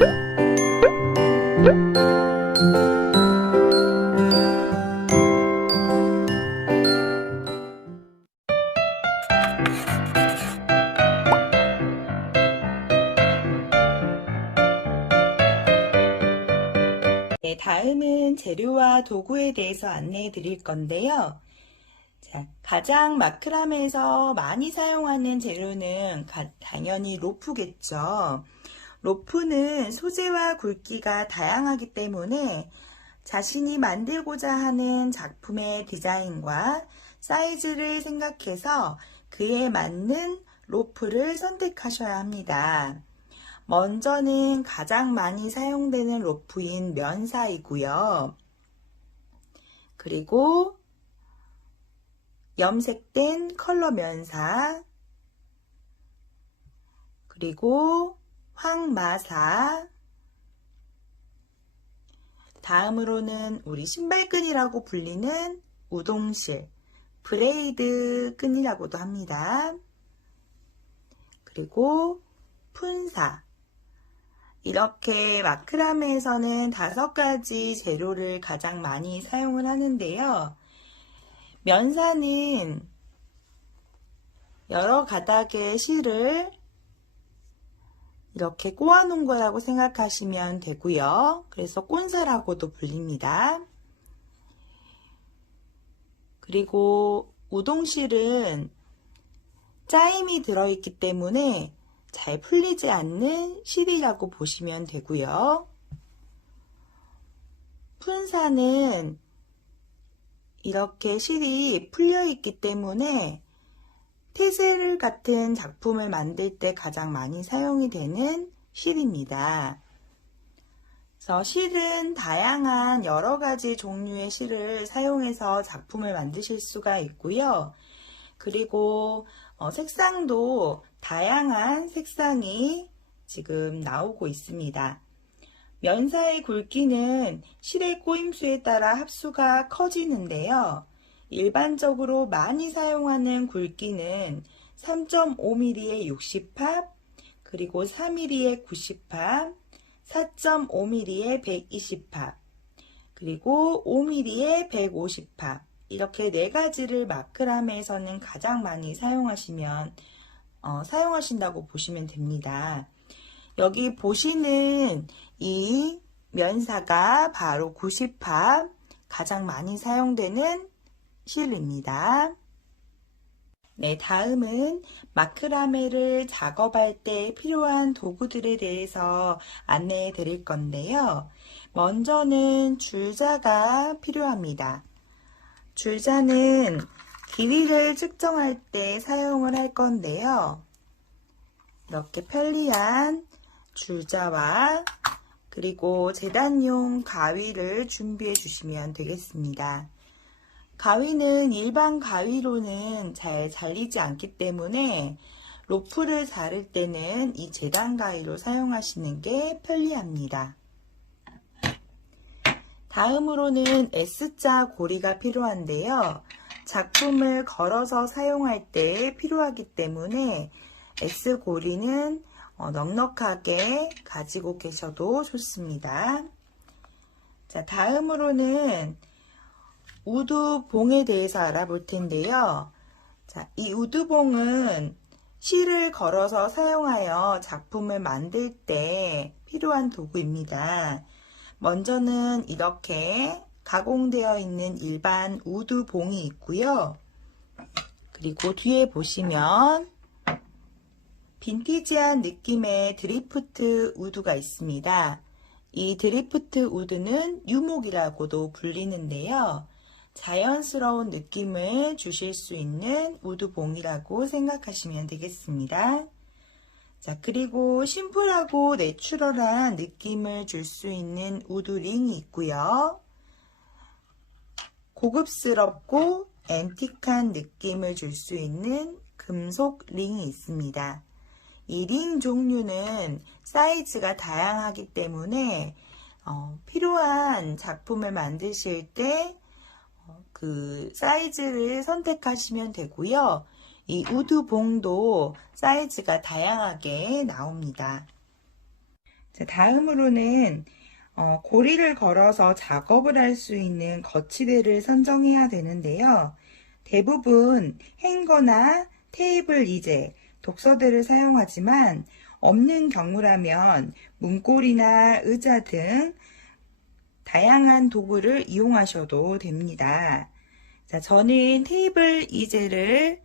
네, 다음은 재료와 도구에 대해서 안내해 드릴 건데요. 자, 가장 마크라메에서 많이 사용하는 재료는 당연히 로프겠죠. 로프는 소재와 굵기가 다양하기 때문에 자신이 만들고자 하는 작품의 디자인과 사이즈를 생각해서 그에 맞는 로프를 선택하셔야 합니다. 먼저는 가장 많이 사용되는 로프인 면사이고요. 그리고 염색된 컬러 면사, 그리고 황마사, 다음으로는 우리 신발끈이라고 불리는 우동실, 브레이드 끈이라고도 합니다. 그리고 푼사. 이렇게 마크라메에서는 5가지 재료를 가장 많이 사용을 하는데요. 면사는 여러 가닥의 실을 이렇게 꼬아 놓은 거라고 생각하시면 되고요. 그래서 꼰사라고도 불립니다. 그리고 우동실은 짜임이 들어있기 때문에 잘 풀리지 않는 실이라고 보시면 되고요. 푼사는 이렇게 실이 풀려 있기 때문에 테슬 같은 작품을 만들 때 가장 많이 사용이 되는 실입니다. 그래서 실은 다양한 여러 가지 종류의 실을 사용해서 작품을 만드실 수가 있고요. 그리고 색상도 다양한 색상이 지금 나오고 있습니다. 면사의 굵기는 실의 꼬임수에 따라 합수가 커지는데요. 일반적으로 많이 사용하는 굵기는 3.5mm의 60팝, 그리고 4mm의 90팝, 4.5mm의 120팝, 그리고 5mm의 150팝, 이렇게 4가지를 마크라메에서는 가장 많이 사용하신다고 보시면 됩니다. 여기 보시는 이 면사가 바로 90팝 가장 많이 사용되는 실입니다. 네, 다음은 마크라메를 작업할 때 필요한 도구들에 대해서 안내해 드릴 건데요. 먼저는 줄자가 필요합니다. 줄자는 길이를 측정할 때 사용을 할 건데요. 이렇게 편리한 줄자와 그리고 재단용 가위를 준비해 주시면 되겠습니다. 가위는 일반 가위로는 잘 잘리지 않기 때문에 로프를 자를 때는 이 재단 가위로 사용하시는 게 편리합니다. 다음으로는 S자 고리가 필요한데요. 작품을 걸어서 사용할 때 필요하기 때문에 S고리는 넉넉하게 가지고 계셔도 좋습니다. 자, 다음으로는 우두봉에 대해서 알아볼 텐데요. 자, 이 우두봉은 실을 걸어서 사용하여 작품을 만들 때 필요한 도구입니다. 먼저는 이렇게 가공되어 있는 일반 우두봉이 있고요. 그리고 뒤에 보시면 빈티지한 느낌의 드리프트 우드가 있습니다. 이 드리프트 우드는 유목이라고도 불리는데요. 자연스러운 느낌을 주실 수 있는 우드봉이라고 생각하시면 되겠습니다. 자, 그리고 심플하고 내추럴한 느낌을 줄 수 있는 우드링이 있고요. 고급스럽고 앤틱한 느낌을 줄 수 있는 금속 링이 있습니다. 이 링 종류는 사이즈가 다양하기 때문에 필요한 작품을 만드실 때 그 사이즈를 선택하시면 되고요. 이 우드봉도 사이즈가 다양하게 나옵니다. 자, 다음으로는 고리를 걸어서 작업을 할 수 있는 거치대를 선정해야 되는데요. 대부분 행거나 테이블 이제, 독서대를 사용하지만 없는 경우라면 문고리나 의자 등 다양한 도구를 이용하셔도 됩니다. 자, 저는 테이블 이제를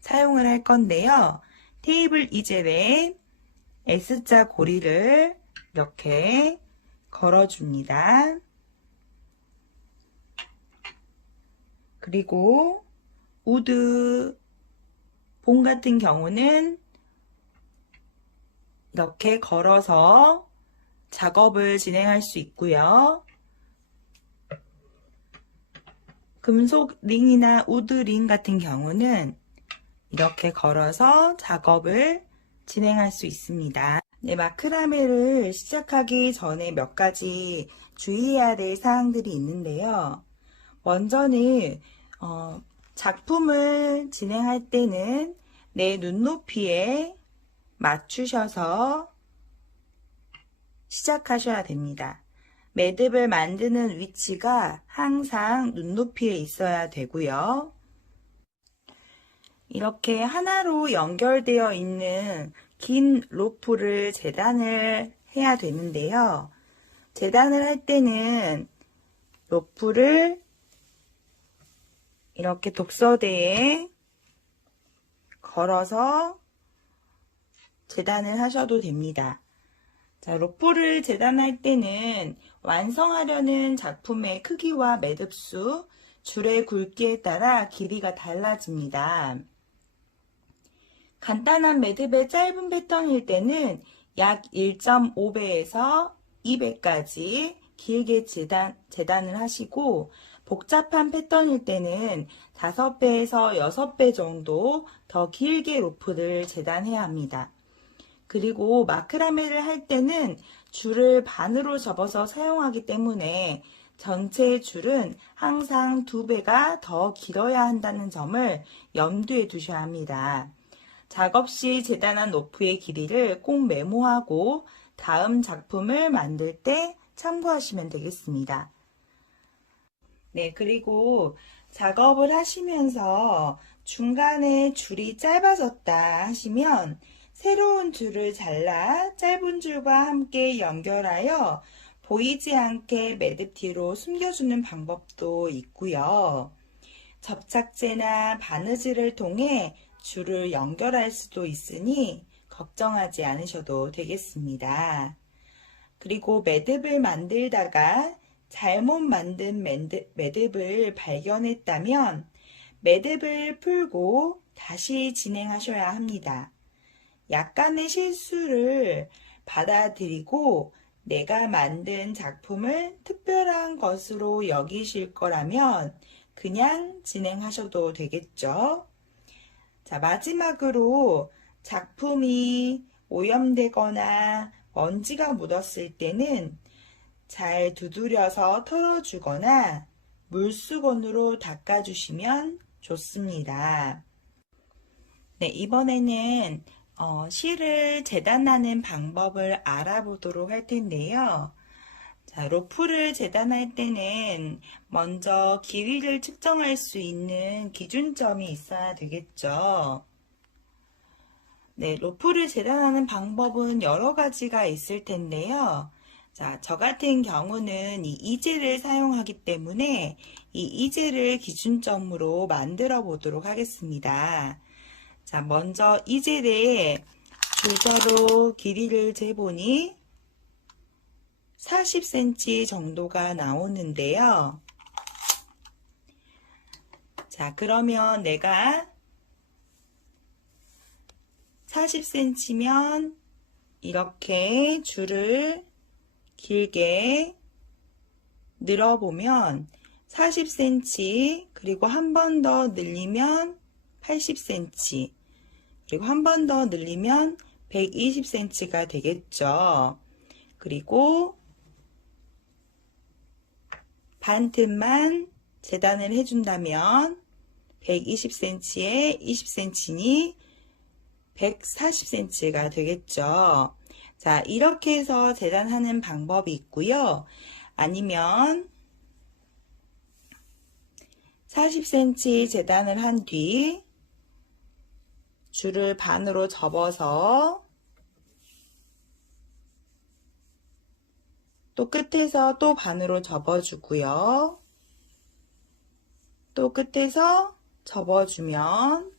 사용을 할 건데요. 테이블 이젤에 S자 고리를 이렇게 걸어줍니다. 그리고 우드 봉 같은 경우는 이렇게 걸어서 작업을 진행할 수 있고요. 금속 링이나 우드 링 같은 경우는 이렇게 걸어서 작업을 진행할 수 있습니다. 네, 마크라메를 시작하기 전에 몇 가지 주의해야 될 사항들이 있는데요. 먼저는 작품을 진행할 때는 내 눈높이에 맞추셔서 시작하셔야 됩니다. 매듭을 만드는 위치가 항상 눈높이에 있어야 되고요. 이렇게 하나로 연결되어 있는 긴 로프를 재단을 해야 되는데요. 재단을 할 때는 로프를 이렇게 독서대에 걸어서 재단을 하셔도 됩니다. 자, 로프를 재단할 때는 완성하려는 작품의 크기와 매듭수, 줄의 굵기에 따라 길이가 달라집니다. 간단한 매듭의 짧은 패턴일 때는 약 1.5배에서 2배까지 길게 재단을 하시고, 복잡한 패턴일 때는 5배에서 6배 정도 더 길게 로프를 재단해야 합니다. 그리고 마크라메를 할 때는 줄을 반으로 접어서 사용하기 때문에 전체 줄은 항상 2배가 더 길어야 한다는 점을 염두에 두셔야 합니다. 작업 시 재단한 로프의 길이를 꼭 메모하고 다음 작품을 만들 때 참고하시면 되겠습니다. 네, 그리고 작업을 하시면서 중간에 줄이 짧아졌다 하시면 새로운 줄을 잘라 짧은 줄과 함께 연결하여 보이지 않게 매듭 뒤로 숨겨주는 방법도 있고요. 접착제나 바느질을 통해 줄을 연결할 수도 있으니 걱정하지 않으셔도 되겠습니다. 그리고 매듭을 만들다가 잘못 만든 매듭을 발견했다면 매듭을 풀고 다시 진행하셔야 합니다. 약간의 실수를 받아들이고 내가 만든 작품을 특별한 것으로 여기실 거라면 그냥 진행하셔도 되겠죠. 자, 마지막으로 작품이 오염되거나 먼지가 묻었을 때는 잘 두드려서 털어주거나 물수건으로 닦아주시면 좋습니다. 네, 이번에는 실을 재단하는 방법을 알아보도록 할 텐데요. 자, 로프를 재단할 때는 먼저 길이를 측정할 수 있는 기준점이 있어야 되겠죠. 네, 로프를 재단하는 방법은 여러 가지가 있을 텐데요. 자, 저 같은 경우는 이 이젤을 사용하기 때문에 이 이젤을 기준점으로 만들어 보도록 하겠습니다. 자, 먼저 이젤의 줄자로 길이를 재보니 40cm 정도가 나오는데요. 자, 그러면 내가 40cm면 이렇게 줄을 길게 늘어보면 40cm, 그리고 한 번 더 늘리면 80cm, 그리고 한 번 더 늘리면 120cm가 되겠죠. 그리고 반틈만 재단을 해준다면 120cm에 20cm니 140cm가 되겠죠. 자, 이렇게 해서 재단하는 방법이 있고요. 아니면 40cm 재단을 한 뒤 줄을 반으로 접어서 또 끝에서 또 반으로 접어주고요. 또 끝에서 접어주면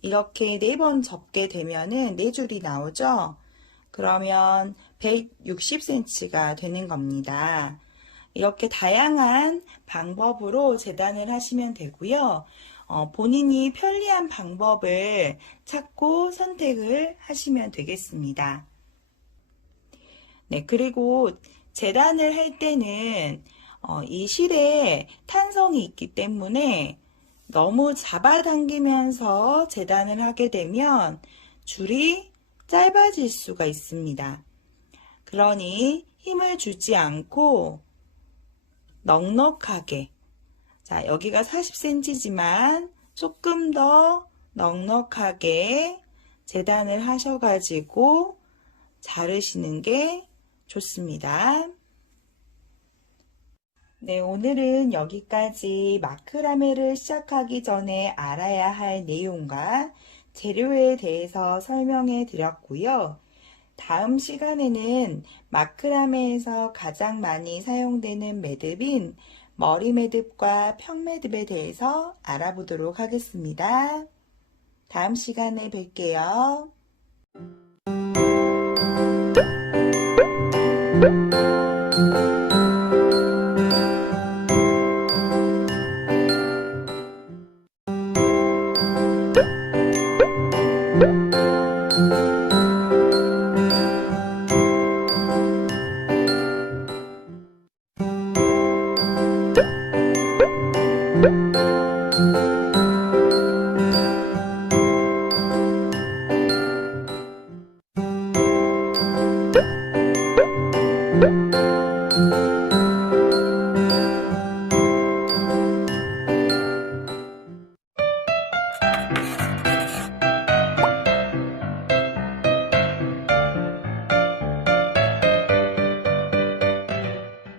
이렇게 4번 접게 되면은 4줄이 나오죠? 그러면 160cm가 되는 겁니다. 이렇게 다양한 방법으로 재단을 하시면 되고요. 본인이 편리한 방법을 찾고 선택을 하시면 되겠습니다. 네, 그리고 재단을 할 때는 이 실에 탄성이 있기 때문에 너무 잡아당기면서 재단을 하게 되면 줄이 짧아질 수가 있습니다. 그러니 힘을 주지 않고 넉넉하게, 자, 여기가 40cm지만 조금 더 넉넉하게 재단을 하셔가지고 자르시는 게 좋습니다. 네, 오늘은 여기까지 마크라메를 시작하기 전에 알아야 할 내용과 재료에 대해서 설명해 드렸고요. 다음 시간에는 마크라메에서 가장 많이 사용되는 매듭인 머리 매듭과 평 매듭에 대해서 알아보도록 하겠습니다. 다음 시간에 뵐게요.